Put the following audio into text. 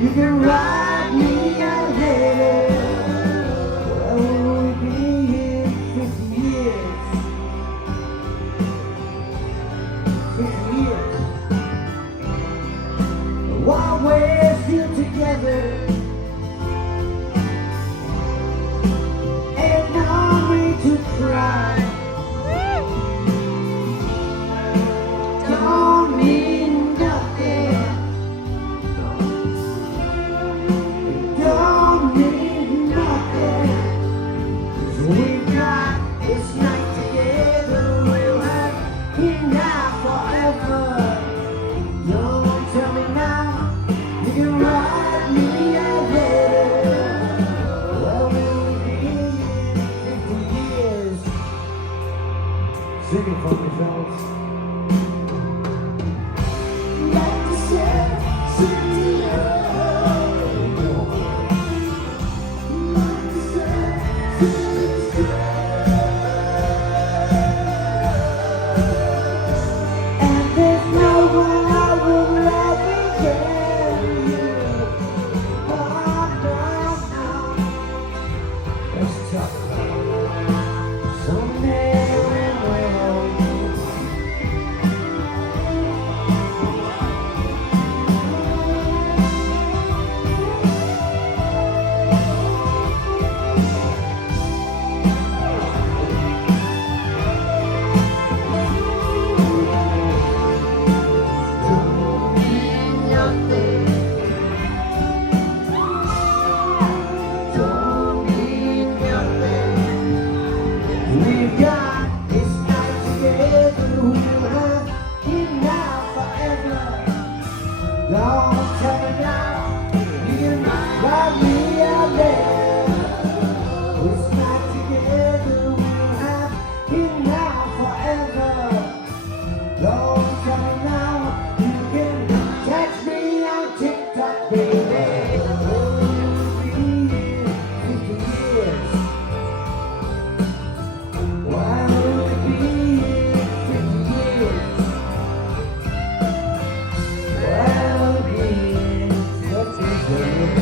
You can ride me out there. Well, we'll be here 50 years. 50 years. While we're still together. And no need to cry. Don't need nothing. Don't need nothing. 'Cause we've got this night together. We'll have enough forever. Don't tell me now. You can ride me out there. Well, we'll be here 50 years. Sing it for me, fellas. Like to say, sing to you. Like to say, sing to you. And there's no one I will love again. Oh, no, no. Let's talk about someday when we're old. Don't need nothing. Don't need nothing. We've got this night together. We'll have enough forever. Don't tell me now. You can ride me out there. This night together. We'll have enough forever. Don't tell me now. You can catch me on TikTok, baby. We'll be here 50 years. Why will we be here 50 years? Well, we'll be here 50 years.